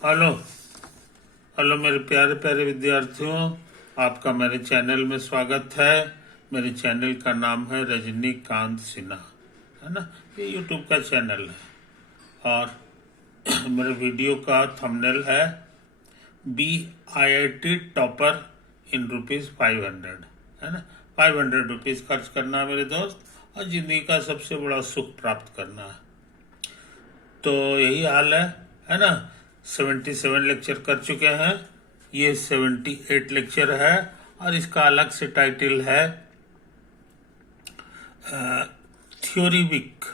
Hello. Hello मेरे प्यारे प्यारे विद्यार्थियों, आपका मेरे चैनल में स्वागत है। मेरे चैनल का नाम है रजनीकांत सिन्हा, है ना। ये यूट्यूब का चैनल है और मेरे वीडियो का थंबनेल है BIIT टॉपर इन ₹500, है ना। 500 रुपीज़ खर्च करना है मेरे दोस्त, और जिंदगी का सबसे बड़ा सुख प्राप्त करना है। तो यही हाल है ना। 77 लेक्चर कर चुके हैं, ये 78 लेक्चर है, और इसका अलग से टाइटल है theory week.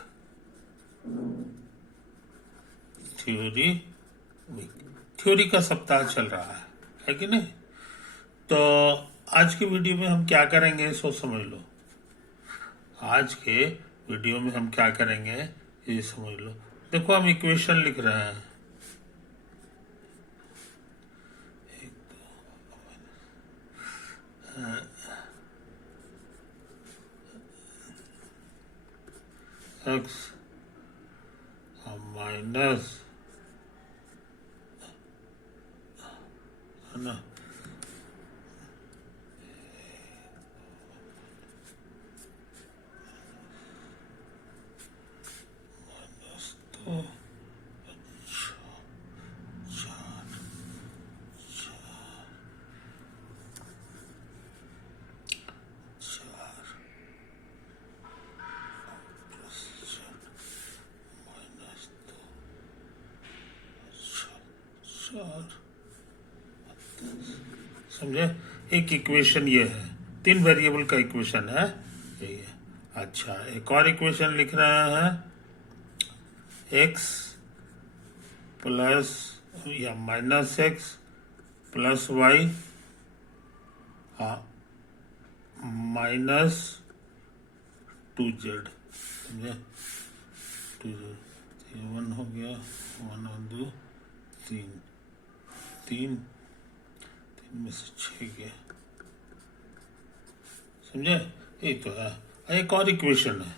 Theory week, theory का सप्ताह चल रहा है कि नहीं। तो आज की वीडियो में हम क्या करेंगे सो समझ लो। आज के वीडियो में हम क्या करेंगे ये समझ लो। देखो, हम इक्वेशन लिख रहे हैं। एक्स माइनस, है ना, तो समझे। एक इक्वेशन ये है, 3 वेरिएबल का इक्वेशन है ये है। अच्छा, एक और इक्वेशन लिख रहे हैं, x प्लस या minus X plus Y minus 2z। समझे, 2z 1 हो गया, 1 और 2 3, 3 में से 6 गया। समझे, यही तो है। एक और इक्वेशन है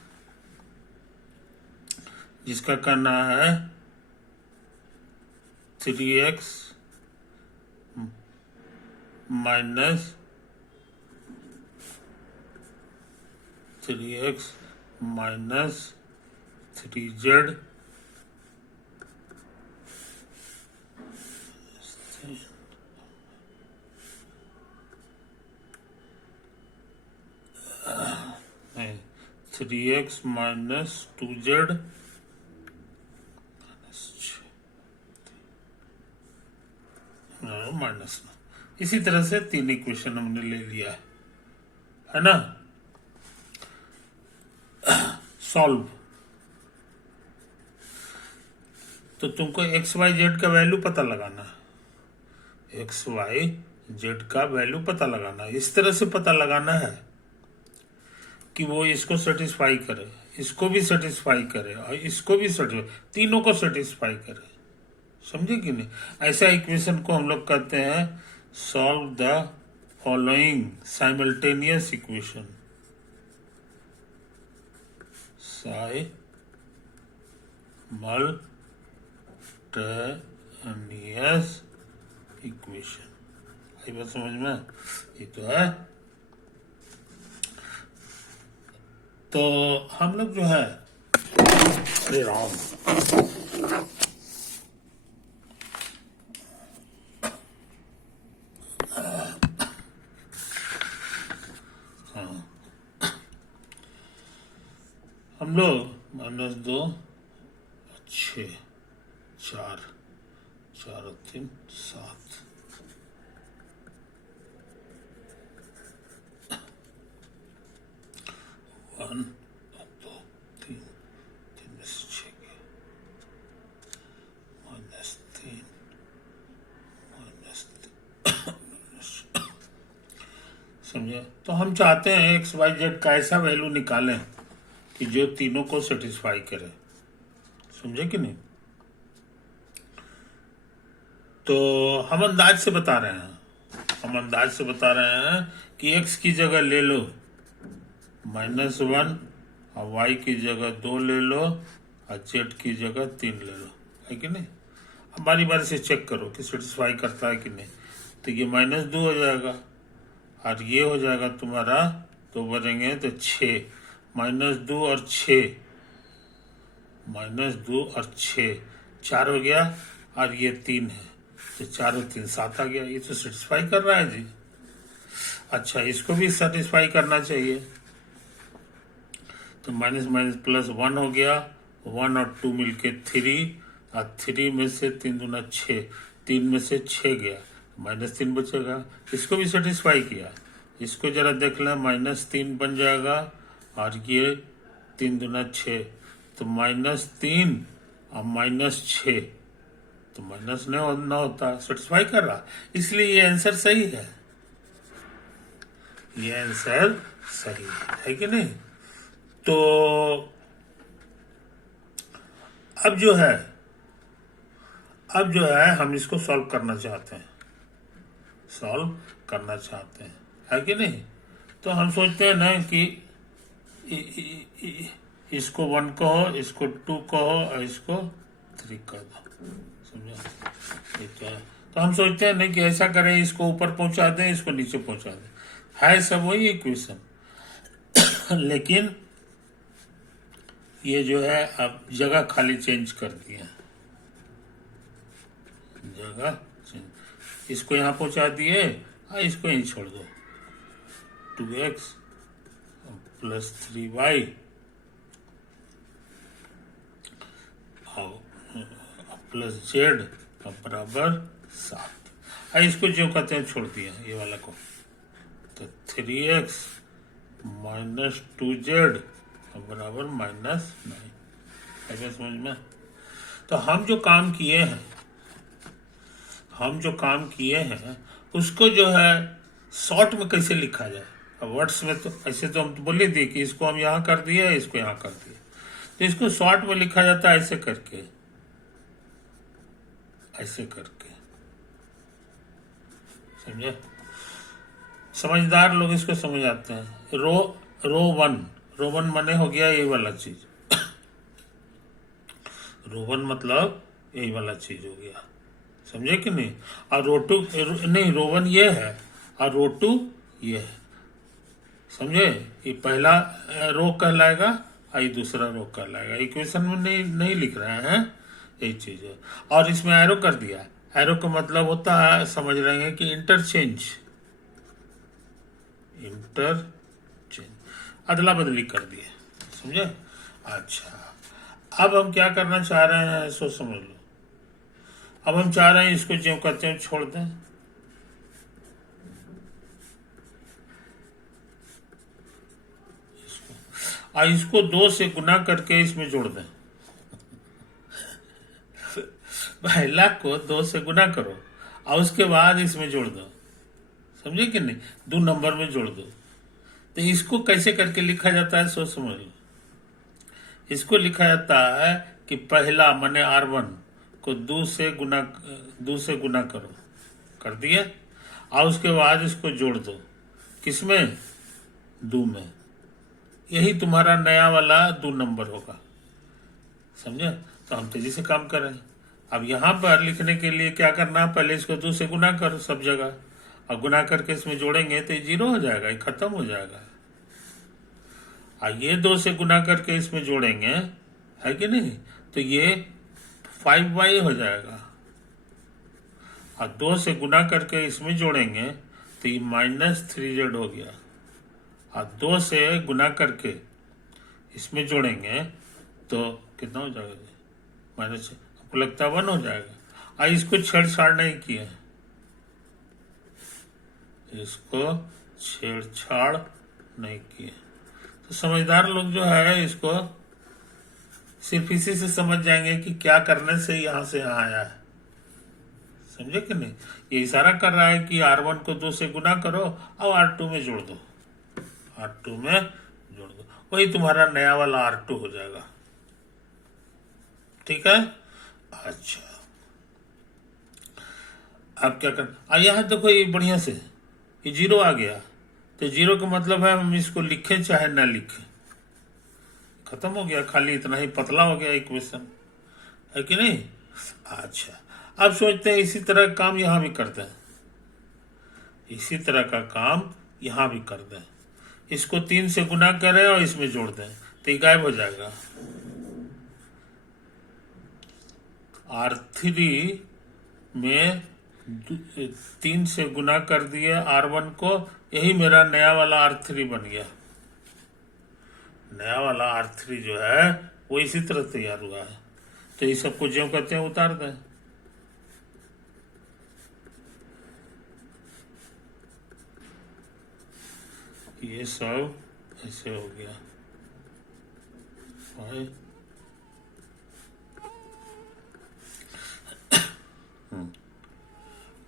जिसका करना है 3x minus 3x minus 3z नहीं, 3x माइनस 2z माइनस। इसी तरह से 3 इक्वेशन हमने ले लिया है ना। सॉल्व, तो तुमको एक्स वाई जेड का वैल्यू पता लगाना है। एक्स वाई जेड का वैल्यू पता लगाना है, इस तरह से पता लगाना है कि वो इसको सेटिस्फाई करे, इसको भी सेटिस्फाई करे, और इसको भी सेटिस्फाई, तीनों को सेटिस्फाई करे। समझे कि नहीं। ऐसा इक्वेशन को हम लोग कहते हैं solve the following simultaneous equation. Simultaneous equation, आई बात समझ में, ये तो है। तो हम लोग जो है, अरे राम, हम लोग -2 6 4 4 और 3 7 1 2 3 3 में से 6 गया, -3 समझे। तो हम चाहते हैं एक्स वाई जेड का ऐसा वैल्यू निकालें कि जो तीनों को सेटिस्फाई करे। समझे कि नहीं। तो हम अंदाज से बता रहे हैं, कि एक्स की जगह ले लो -1, और वाई की जगह 2 ले लो, और जेड की जगह 3 ले लो, है कि नहीं। बारी बारी से चेक करो कि सेटिस्फाई करता है कि नहीं। तो ये -2 हो जाएगा और ये हो जाएगा तुम्हारा, तो बनेंगे तो 6, -2 और 6, -2 और 6, 4 हो गया और ये 3 है, तो 4 और 3 7 आ गया। ये तो सेटिस्फाई कर रहा है जी। अच्छा, इसको भी सेटिस्फाई करना चाहिए, तो माइनस माइनस प्लस 1 हो गया, 1 और 2 मिलके 3, और 3 में से 3 दूना 6, 3 में से 6 गया, -3 बचेगा। इसको भी सेटिस्फाई किया, इसको जरा देख लें, -3 बन जाएगा और ये 3 दूना 6, तो -3 और -6, तो माइनस नहीं होता, सेटिस्फाई कर रहा, इसलिए ये आंसर सही है। ये आंसर सही है कि नहीं। तो अब जो है हम इसको सॉल्व करना चाहते हैं, है कि नहीं। तो हम सोचते हैं ना कि इसको 1 कहो, इसको 2 कहो और इसको 3 कर दो, समझा। तो हम सोचते हैं नहीं कि ऐसा करें, इसको ऊपर पहुंचा दें, इसको नीचे पहुंचा दें, है सब वही इक्वेशन लेकिन ये जो है अब जगह खाली चेंज कर दिया, जगह चेंज, इसको यहाँ पहुंचा दिए और इसको यहीं छोड़ दो, 2x plus 3y plus z बराबर 7। इसको जो कहते हैं छोड़ दिया ये वाला को, तो 3x माइनस 2z बराबर -9। ऐसा समझ में। तो हम जो काम किए हैं उसको जो है शॉर्ट में कैसे लिखा जाए। अब वर्ड्स में तो ऐसे तो हम तो बोले दिए कि इसको हम यहाँ कर दिए, इसको यहाँ कर दिए, तो इसको शॉर्ट में लिखा जाता है ऐसे करके, समझे। समझदार लोग इसको समझ आते हैं। रो वन माने हो गया ये वाला चीज, रो 1 मतलब यही वाला चीज हो गया, समझे कि नहीं। और रो 2 नहीं, रो 1 ये है और रो 2 ये है, समझे। ये पहला रो कहलाएगा और ये दूसरा रो कहलाएगा। इक्वेशन में नहीं लिख रहे हैं, यही चीज है। और इसमें एरो कर दिया, एरो का मतलब होता है, समझ रहे हैं कि इंटरचेंज, अदला बदली कर दिए, समझे। अच्छा, अब हम क्या करना चाह रहे हैं सो समझ लो। अब हम चाह रहे हैं इसको जो कहते हैं छोड़ दें, इसको 2 से गुना करके इसमें जोड़ दें। पहला को 2 से गुना करो और उसके बाद इसमें जोड़ दो, समझे कि नहीं, 2 नंबर में जोड़ दो। तो इसको कैसे करके लिखा जाता है सो समझ लो। इसको लिखा जाता है कि पहला माने R1 को 2 से गुना करो, कर दिया, और उसके बाद इसको जोड़ दो, किसमें, 2 में। यही तुम्हारा नया वाला 2 नंबर होगा, समझे। तो हम तेजी से काम कर रहे हैं। अब यहाँ पर लिखने के लिए क्या करना है, पहले इसको 2 से गुना करो सब जगह, और गुना करके इसमें जोड़ेंगे तो ये 0 हो जाएगा, ये खत्म हो जाएगा। और ये 2 से गुना करके इसमें जोड़ेंगे, है कि नहीं, तो ये 5y हो जाएगा। और 2 से गुना करके इसमें जोड़ेंगे तो ये -3z हो गया। और 2 से गुना करके इसमें जोड़ेंगे तो कितना हो जाएगा, -6, आपको लगता है 1 हो जाएगा। और इसको छेड़छाड़ नहीं किया, इसको छेड़छाड़ नहीं किए, तो समझदार लोग जो है इसको सिर्फ इसी से समझ जाएंगे कि क्या करने से यहां से यहां आया है, समझे कि नहीं। ये इशारा कर रहा है कि R1 को 2 से गुना करो और R2 में जोड़ दो, R2 में जोड़ दो, वही तुम्हारा नया वाला R2 हो जाएगा, ठीक है। अच्छा, अब क्या करना, यहां देखो ये बढ़िया से ये 0 आ गया, तो 0 का मतलब है हम इसको लिखें चाहे ना लिखें, खत्म हो गया, खाली इतना ही पतला हो गया इक्वेशन, है कि नहीं। अच्छा, अब सोचते हैं इसी तरह का काम यहां भी करते हैं, इसी तरह का काम यहां भी कर दें। इसको 3 से गुना करें और इसमें जोड़ दें तो ये गायब हो जाएगा। R3 में 3 से गुना कर दिए R1 को, यही मेरा नया वाला R3 बन गया। नया वाला R3 जो है वो इसी तरह तैयार हुआ है। तो ये सबको ज्यों कहते हैं उतार दें। ये सब ऐसे हो गया भाई।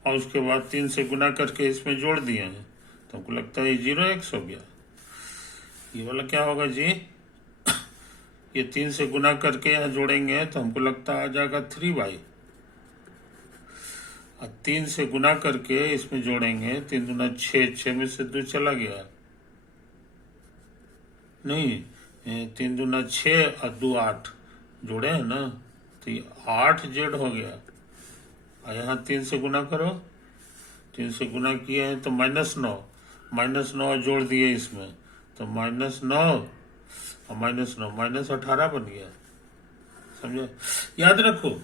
और उसके बाद 3 से गुना करके इसमें जोड़ दिए हैं तो हमको लगता है ये 0x हो गया। ये वाला क्या होगा जी, ये 3 से गुना करके यहाँ जोड़ेंगे तो हमको लगता है आ जाएगा 3y। और 3 से गुना करके इसमें जोड़ेंगे, 3 दूना 6, 6 में से 2 चला गया, नहीं 3 दूना 6 और 2 8 जोड़े हैं ना, तो ये 8z हो गया। और यहाँ 3 से गुना करो, 3 से गुना किए हैं तो -9, -9 जोड़ दिए इसमें तो -9 और -9 -18 बन गया। समझे? याद रखो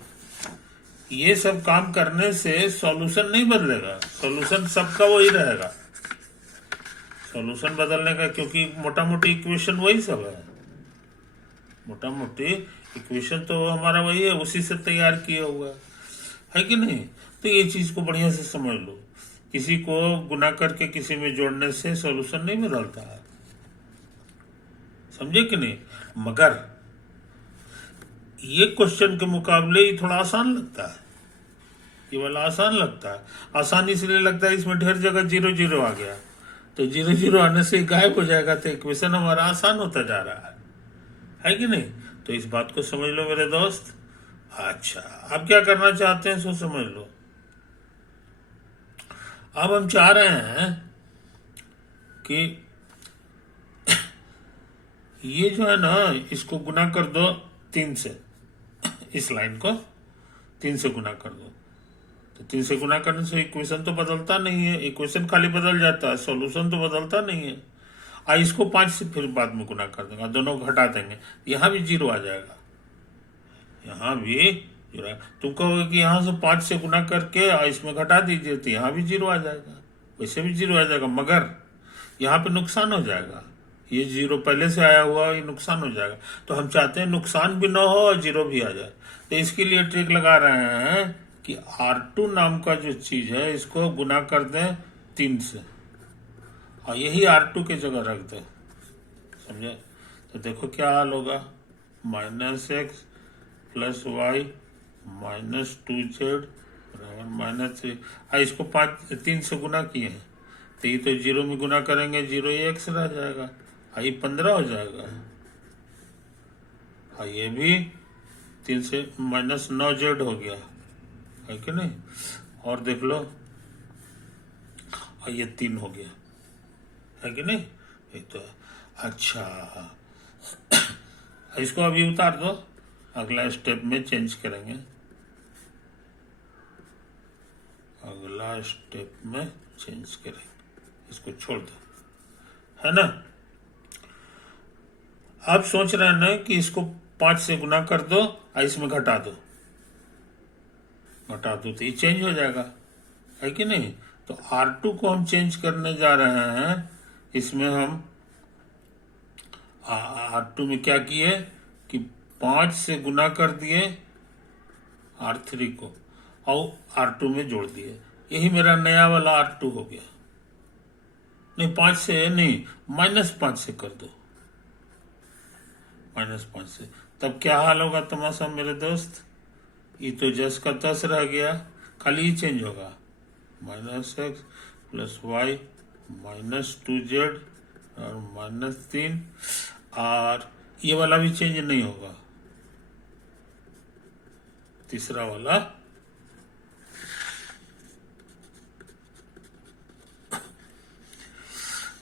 ये सब काम करने से सॉल्यूशन नहीं बदलेगा, सॉल्यूशन सबका वही रहेगा। सॉल्यूशन बदलने का, क्योंकि मोटा मोटी इक्वेशन वही सब है, मोटा मोटी इक्वेशन तो हमारा वही है, उसी से तैयार किया हुआ है कि नहीं। तो ये चीज को बढ़िया से समझ लो, किसी को गुना करके किसी में जोड़ने से सॉल्यूशन नहीं बदलता है, समझे कि नहीं। मगर ये क्वेश्चन के मुकाबले ये थोड़ा आसान लगता है, ये वाला आसान लगता है। आसान इसलिए लगता है इसमें ढेर जगह 0 0 आ गया, तो 0 0 आने से गायब हो जाएगा, तो इक्वेशन हमारा आसान होता जा रहा है कि नहीं। तो इस बात को समझ लो मेरे दोस्त। अच्छा, अब क्या करना चाहते हैं सो समझ लो। अब हम चाह रहे हैं कि ये जो है ना, इसको गुना कर दो 3 से, इस लाइन को 3 से गुना कर दो। तो 3 से गुना करने से इक्वेशन तो बदलता नहीं है, इक्वेशन खाली बदल जाता है, सॉल्यूशन तो बदलता नहीं है। इसको 5 से फिर बाद में गुना कर देंगे, दोनों घटा देंगे, यहाँ भी 0 आ जाएगा, यहाँ भी 0। तुम कहोगे कि यहाँ से 5 से गुना करके इसमें घटा दीजिए तो यहाँ भी 0 आ जाएगा, वैसे भी 0 आ जाएगा, मगर यहाँ पे नुकसान हो जाएगा। ये 0 पहले से आया हुआ, ये नुकसान हो जाएगा। तो हम चाहते हैं नुकसान भी ना हो और 0 भी आ जाए। तो इसके लिए ट्रिक लगा रहे हैं कि R2 नाम का जो चीज है इसको गुना कर दें 3 से, और यही R2 की जगह रख दें, समझे। तो देखो क्या हाल होगा, -x + y -2z -3। इसको 3 से गुना किए हैं तो ये तो 0 में गुना करेंगे 0x रह जाएगा, ये 15 हो जाएगा। ये भी 3 से -9z हो गया, है कि नहीं। और देख लो, ये 3 हो गया, है कि नहीं। ये तो अच्छा, इसको अभी उतार दो, अगला स्टेप में चेंज करेंगे, अगला स्टेप में चेंज करेंगे, इसको छोड़ दो, है ना। अब सोच रहे हैं ना कि इसको 5 से गुना कर दो और इसमें घटा दो तो ये चेंज हो जाएगा, है कि नहीं। तो R2 को हम चेंज करने जा रहे हैं। इसमें हम R2 में क्या किए कि 5 से गुना कर दिए R3 को और R2 में जोड़ दिए, यही मेरा नया वाला R2 हो गया। नहीं 5 से नहीं, -5 से कर दो, -5 से, तब क्या हाल होगा तमाशा मेरे दोस्त। ये तो जस का तस रह गया, खाली ही चेंज होगा, -x + y -2z और -3, और ये वाला भी चेंज नहीं होगा, तीसरा वाला।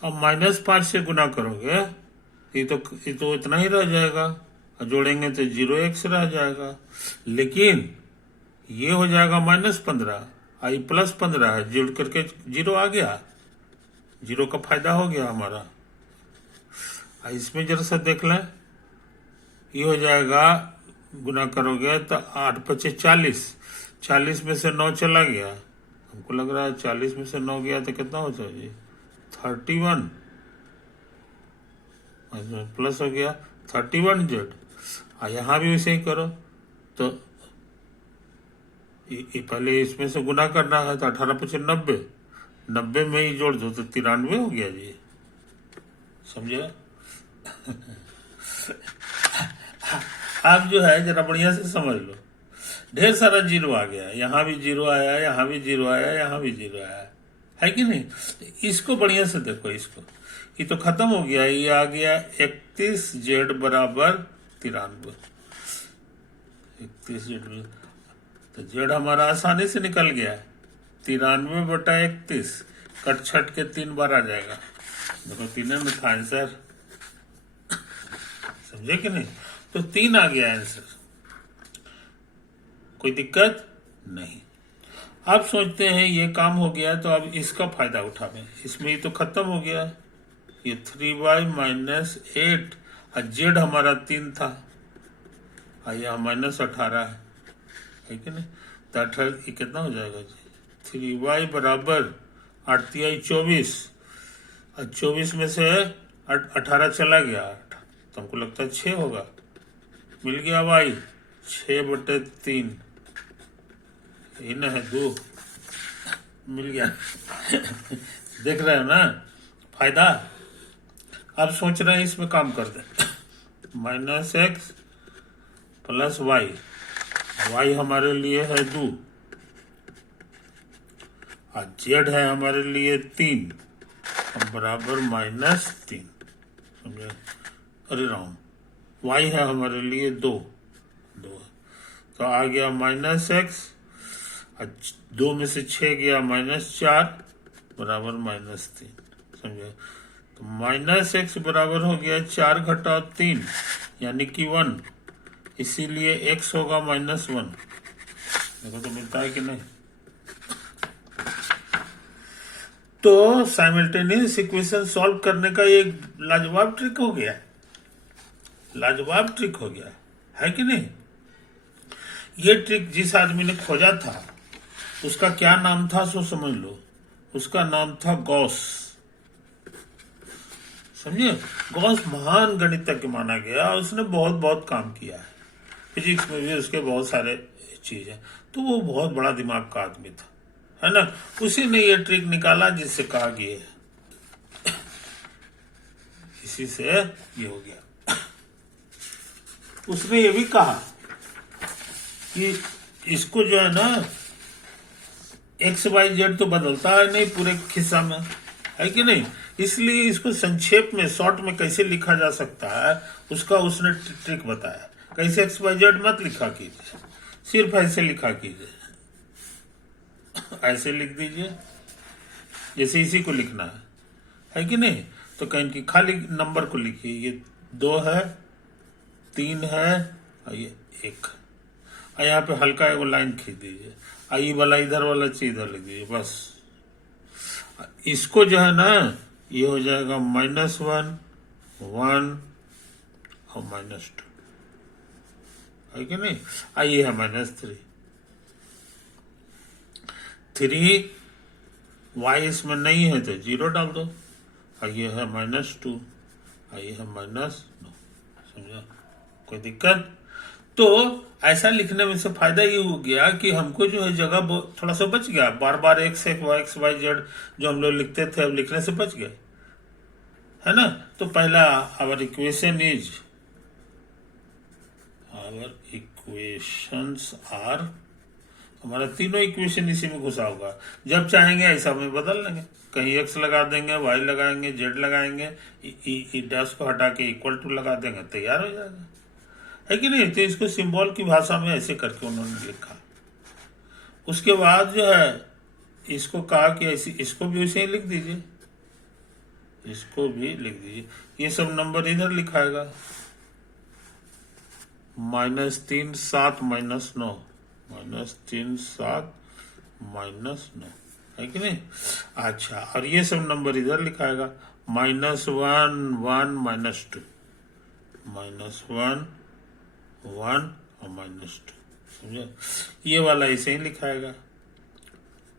अब -5 से गुना करोगे ये तो इतना ही रह जाएगा, और जोड़ेंगे तो 0x रह जाएगा। लेकिन ये हो जाएगा -15, आई +15 है, जोड़ करके 0 आ गया, 0 का फायदा हो गया हमारा। इसमें जरा सा देख लें, ये हो जाएगा, गुना करोगे तो 8 × 5 = 40, 40 में से 9 चला गया, हमको लग रहा है 40 में से 9 गया तो कितना हो जाएगी 31, प्लस हो गया 31Z। यहाँ भी वैसे ही करो, तो पहले इसमें से गुना करना है, तो 18 × 5 = 90, 90 में ही जोड़ दो तो 93 हो गया जी, समझे। आप जो है जरा बढ़िया से समझ लो, ढेर सारा 0 आ गया, यहाँ भी 0 आया, यहाँ भी 0 आया, यहाँ भी 0 आया, है कि नहीं। इसको बढ़िया से देखो, इसको ये तो खत्म हो गया, ये आ गया 31Z बराबर 93, 31Z, तो Z हमारा आसानी से निकल गया, 93/31, कट छट के 3 बार आ जाएगा, देखो 3 में था आंसर, समझे कि नहीं। तो 3 आ गया आंसर, कोई दिक्कत नहीं। आप सोचते हैं ये काम हो गया, तो अब इसका फायदा उठावें, इसमें ये तो खत्म हो गया, ये 3y - 8, और Z हमारा 3 था, यहाँ -18 है कि नहीं, तो 18 ये कितना हो जाएगा जी, 3y बराबर 8 × 3 = 24, और 24 में से 18 चला गया, 8, तो हमको लगता है 6 होगा, मिल गया y 6/3, ये न है 2, मिल गया। देख रहे हो ना फायदा। अब सोच रहे हैं इसमें काम कर दें, -x + y, y हमारे लिए है 2, और z है हमारे लिए 3, बराबर -3, समझे। अरे राम, y है हमारे लिए 2, तो आ गया -x, 2 में से 6 गया -4, बराबर -3, समझे। तो -x बराबर हो गया 4 - 3 यानी कि 1, इसीलिए x होगा -1। देखो तो मिलता है कि नहीं। तो साइमल्टेनियस इक्वेशन सॉल्व करने का ये लाजवाब ट्रिक हो गया, लाजवाब ट्रिक हो गया, है कि नहीं। ये ट्रिक जिस आदमी ने खोजा था उसका क्या नाम था, सो समझ लो, उसका नाम था गॉस, समझिए। गॉस महान गणितज्ञ माना गया, उसने बहुत बहुत काम किया है, फिजिक्स में भी उसके बहुत सारे चीज है, तो वो बहुत बड़ा दिमाग का आदमी था, है ना। उसी ने ये ट्रिक निकाला जिससे कहा गया, इसी से ये हो गया। उसने ये भी कहा कि इसको जो है ना XYZ तो बदलता है नहीं पूरे खिस्सा में, है कि नहीं, इसलिए इसको संक्षेप में शॉर्ट में कैसे लिखा जा सकता है उसका उसने ट्रिक बताया। कैसे XYZ मत लिखा कीजिए, सिर्फ ऐसे लिखा कीजिए, ऐसे लिख दीजिए जैसे इसी को लिखना है कि नहीं। तो कहीं की खाली नंबर को लिखिए, ये 2 है, 3 है, और ये 1, और यहाँ पे हल्का एगो लाइन खींच दीजिए, आई वाला इधर वाला चीज इधर लिख दीजिए, बस। इसको जो है ना ये हो जाएगा -1, 1 और -2, है कि नहीं। आइए है -3, 3 y इसमें नहीं है तो 0 डाल दो, और ये है -2, और ये है -9, समझा, कोई दिक्कत। तो ऐसा लिखने में से फायदा ये हो गया कि हमको जो है जगह थोड़ा सा बच गया, बार बार x y z जो हम लोग लिखते थे अब लिखने से बच गए, है ना। तो पहला आवर इक्वेशंस आर, हमारा तीनों इक्वेशन इसी में घुसा होगा, जब चाहेंगे ऐसा में बदल लेंगे, कहीं x लगा देंगे, y लगाएंगे, z लगाएंगे, डैश को हटा के = लगा देंगे, तैयार हो जाएगा, है कि नहीं। तो इसको सिंबल की भाषा में ऐसे करके उन्होंने लिखा। उसके बाद जो है इसको कहा कि ऐसे, इसको भी वैसे ही लिख दीजिए, इसको भी लिख दीजिए, ये सब नंबर इधर लिखाएगा, -3 7 -9 -3 7 -9 है कि नहीं। अच्छा, और ये सब नंबर इधर लिखाएगा -1 1 -2 -1 1 और -2, समझे। ये वाला ऐसे ही लिखाएगा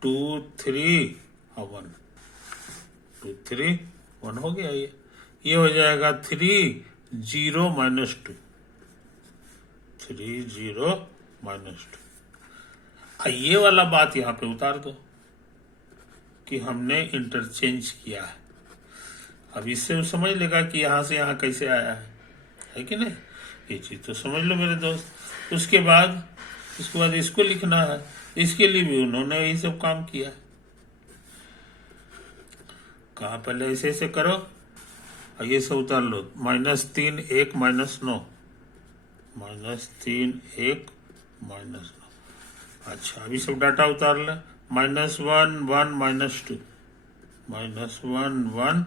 2 3 और 1, 2 3 1 हो गया। ये हो जाएगा 3 0 -2, 3 0 -2। ये वाला बात यहाँ पे उतार दो कि हमने इंटरचेंज किया है। अब इससे वो समझ लेगा कि यहाँ से यहाँ कैसे आया है कि नहीं। ये चीज तो समझ लो मेरे दोस्त। उसके बाद इसको लिखना है, इसके लिए भी उन्होंने यही सब काम किया। कहा पहले ऐसे ऐसे करो और ये सब उतार लो। -3 1 -9, -3 1 -9। अच्छा, अभी सब डाटा उतार ले। -1 1 -2, -1 1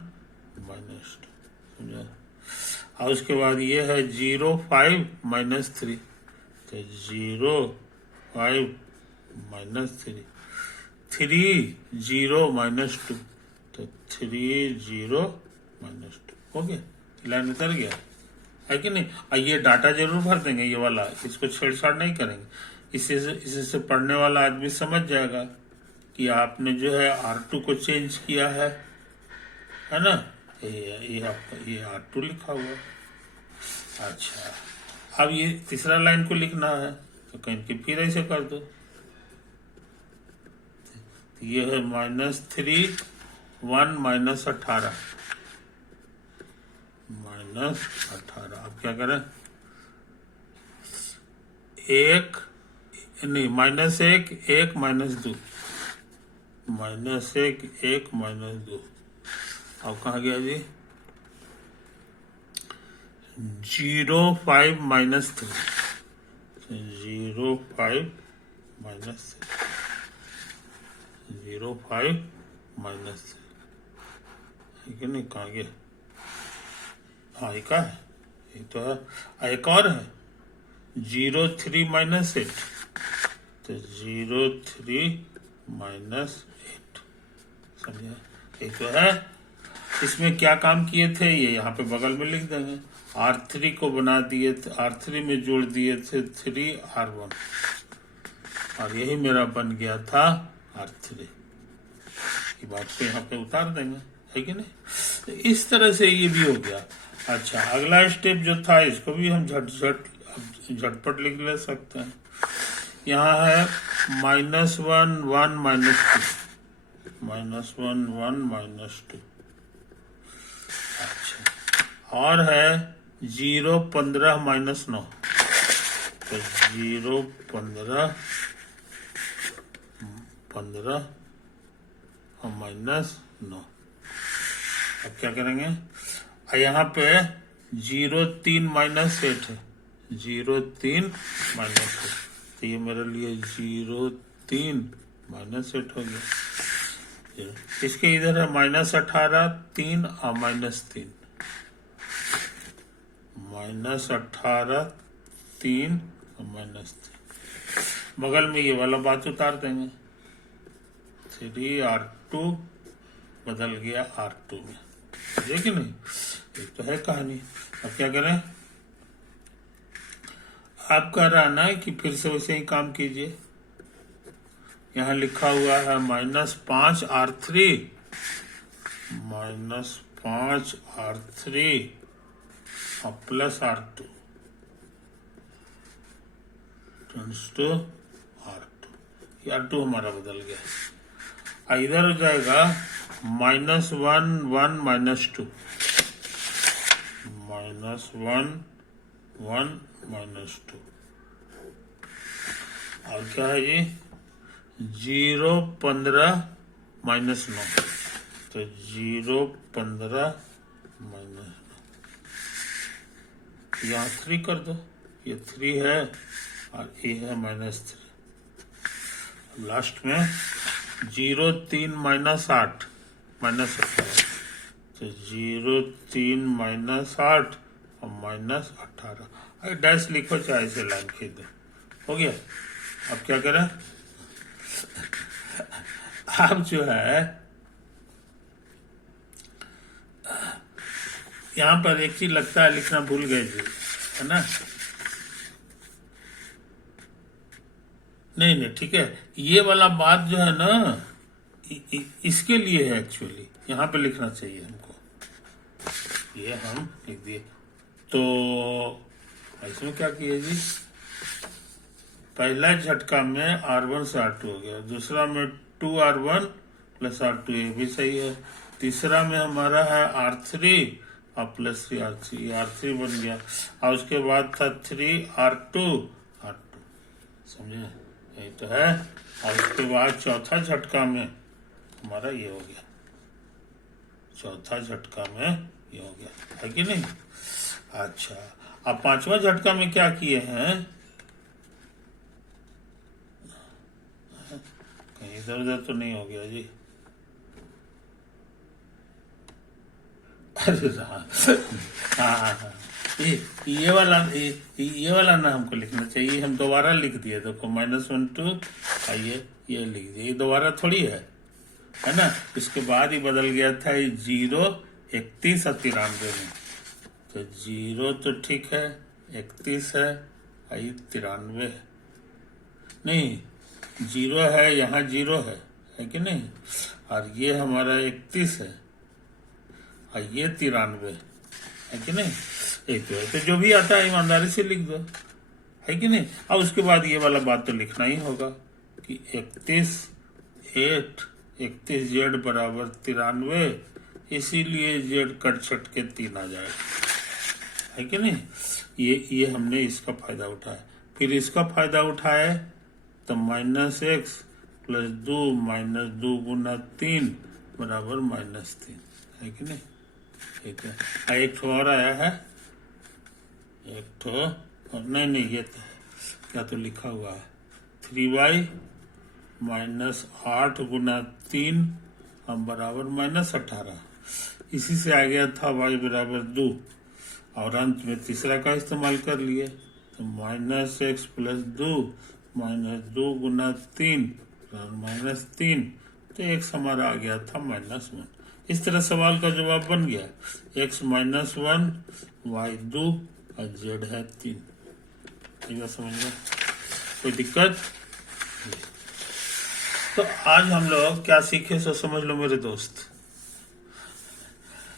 -2, समझा। और उसके बाद ये है 0 5 -3, तो 0 5 -3, 3 0 -2, तो 3 0 -2 हो गया। लाइन उतर गया है कि नहीं। और ये डाटा जरूर भर देंगे, ये वाला, इसको छेड़छाड़ नहीं करेंगे। इससे पढ़ने वाला आदमी समझ जाएगा कि आपने जो है R2 को चेंज किया है ना। ये R2 लिखा हुआ। अच्छा, अब ये तीसरा लाइन को लिखना है, तो कहीं कि फिर ऐसे कर दो। ये है -3 1 -18, -18। अब क्या करें, -1 1 -2, -1 1 -2। अब कहाँ गया जी, 0 5 -3, 0 5 -3, 0 5 -3, ठीक है नहीं। कहाँ गया, हाँ एक है, ये तो है। एक और है 0 3 -8, तो 0 3 -8, समझे। एक तो है। इसमें क्या काम किए थे, ये यहाँ पे बगल में लिख देंगे। R3 को बना दिए थे, R3 में जोड़ दिए थे 3 R1, और यही मेरा बन गया था R3। ये बात को यहाँ पे उतार देंगे, है कि नहीं। तो इस तरह से ये भी हो गया। अच्छा, अगला स्टेप जो था, इसको भी हम झटपट लिख ले सकते हैं। यहाँ है -1 1 -2, -1 1 -2। अच्छा, और है 0 15 -9, तो 0 15 15 और -9। अब क्या करेंगे, यहाँ पे 0 3 -8 है, 0 3 -8, तो ये मेरे लिए 0 3 -8 हो गया। इसके इधर है -18 3 और -3, -18 3 और -3। बगल में ये वाला बात उतार देंगे, 3 R2 बदल गया R2 में, देखिए नहीं। एक तो है कहानी। अब क्या करें, आप कह रहा ना कि फिर से वैसे ही काम कीजिए। यहाँ लिखा हुआ है -5 R3, -5 R3 और +R2 टू R2। ये R2 हमारा बदल गया। इधर हो जाएगा -1 1 -2, -1 1 -2। और क्या है जी, 0 15 -9, तो 0 15 -9। यहाँ 3 कर दो, ये 3 है और ये है -3। लास्ट में 0 3 -8 -18, तो 0 3 -8 और -18। डैश लिखो, चाहे से लाइन खींच दो, हो गया। अब क्या करें, अब जो है यहां पर एक चीज लगता है लिखना भूल गए जी, है ना। नहीं ठीक है, ये वाला बात जो है ना इसके लिए है एक्चुअली, यहां पे लिखना चाहिए हमको, ये हम लिख दिए। तो इसमें क्या किए जी, पहला झटका में R1 से R2 हो गया, दूसरा में 2R1 प्लस R2, ये भी सही है। तीसरा में हमारा है R3 और प्लस 3R3, R3 बन गया। और उसके बाद था 3R2 R2, समझे, यही तो है। और उसके बाद चौथा झटका में हमारा ये हो गया, चौथा झटका में ये हो गया, है कि नहीं। अच्छा, अब पांचवा झटका में क्या किए हैं, कहीं इधर उधर तो नहीं हो गया जी, अरे हाँ, ये वाला ना हमको लिखना चाहिए, हम दोबारा लिख दिए, देखो -1 2, ये लिख दिए, ये दोबारा थोड़ी है ना। इसके बाद ही बदल गया था 0 31 और 93 में, तो 0 तो ठीक है, 31 है, 93 नहीं, 0 है, यहाँ 0 है कि नहीं, और ये हमारा 31 है और ये 93 है कि नहीं, एक तो जो भी आता है ईमानदारी से लिख दो, है कि नहीं। अब उसके बाद ये वाला बात तो लिखना ही होगा कि 31 Z बराबर 93, इसीलिए Z कट छट के 3 आ जाएगा, है कि नहीं। ये हमने इसका फायदा उठाया, फिर इसका फायदा उठाए तो -x प्लस 2 -2 गुना 3 बराबर -3, है कि नहीं, ठीक है। एक ठो और आया है, एक ठो नहीं ये तो क्या तो लिखा हुआ है, 3y -8 गुना 3 हम बराबर -18, इसी से आ गया था y बराबर 2, और अंत में तीसरा का इस्तेमाल कर लिए, तो -x प्लस 2 -2 गुना 3 -3, तो x हमारा आ गया था -1। इस तरह सवाल का जवाब बन गया, x -1 y 2 और z है 3। समझ गए, कोई दिक्कत। तो आज हम लोग क्या सीखे सो समझ लो मेरे दोस्त,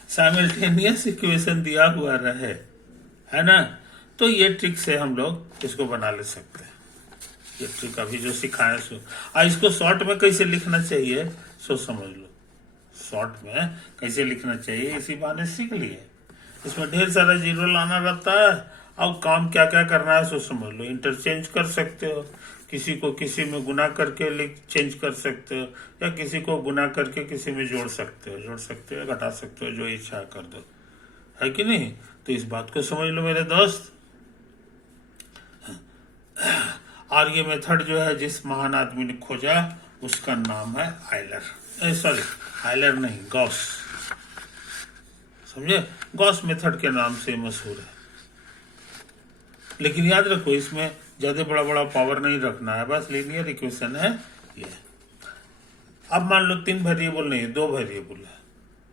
साइमल्टेनियस इक्वेशन दिया हुआ रहे, है ना, तो ये ट्रिक से हम लोग इसको बना ले सकते हैं। ये ट्रिक अभी जो सिखाए सो, इसको शॉर्ट में कैसे लिखना चाहिए सो समझ लो, शॉर्ट में कैसे लिखना चाहिए इसी बहाने सीख लिए। इसमें ढेर सारा जीरो लाना रहता है, अब काम क्या क्या करना है सो समझ लो। इंटरचेंज कर सकते हो, किसी को किसी में गुना करके चेंज कर सकते हो, या किसी को गुना करके किसी में जोड़ सकते हो, घटा सकते हो, जो इच्छा कर दो, है कि नहीं। तो इस बात को समझ लो मेरे दोस्त। और ये मेथड जो है जिस महान आदमी ने खोजा उसका नाम है आयलर, सॉरी आयलर नहीं, गॉस, समझे, गॉस मेथड के नाम से मशहूर है। लेकिन याद रखो इसमें ज्यादा बड़ा पावर नहीं रखना है, बस लीनियर इक्वेशन है ये। अब मान लो 3 वेरिएबल नहीं 2 वेरिएबल है,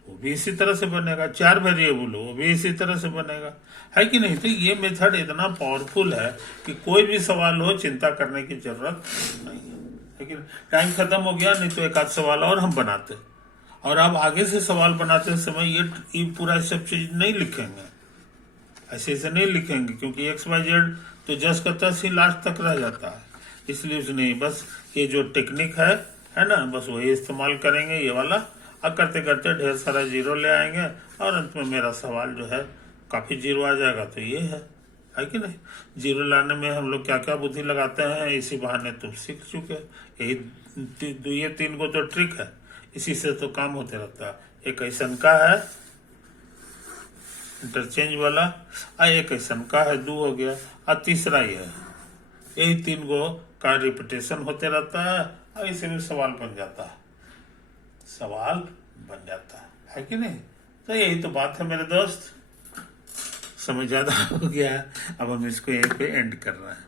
वो भी इसी तरह से बनेगा, 4 वेरिएबल हो वो भी इसी तरह से बनेगा, है कि नहीं। तो ये मेथड इतना पावरफुल है कि कोई भी सवाल हो चिंता करने की जरूरत नहीं है। लेकिन टाइम खत्म हो गया, नहीं तो एक आध सवाल और हम बनाते, और अब आगे से सवाल बनाते समय ये पूरा सब चीज नहीं लिखेंगे, ऐसे नहीं लिखेंगे, क्योंकि XYZ तो जस का तस ही लास्ट तक रह जाता है, इसलिए उसने बस ये जो टेक्निक है ना, बस वही इस्तेमाल करेंगे ये वाला, अब करते करते ढेर सारा जीरो ले आएंगे, और अंत में मेरा सवाल जो है काफी जीरो आ जाएगा। तो ये है कि नहीं। जीरो लाने में हम लोग क्या क्या बुद्धि लगाते हैं, इसी बहाने तुम सीख चुके, यही ये 3 को तो ट्रिक है, इसी से तो काम होते रहता है। एक ऐसा का है इंटरचेंज वाला, एक ऐसा का है 2 हो गया, और तीसरा ये है, यही 3 को का रिपीटेशन होते रहता है, और इसी में सवाल बन जाता है कि नहीं। तो यही तो बात है मेरे दोस्त, समझ ज्यादा हो गया, अब हम इसको यहीं पे एंड कर रहे हैं।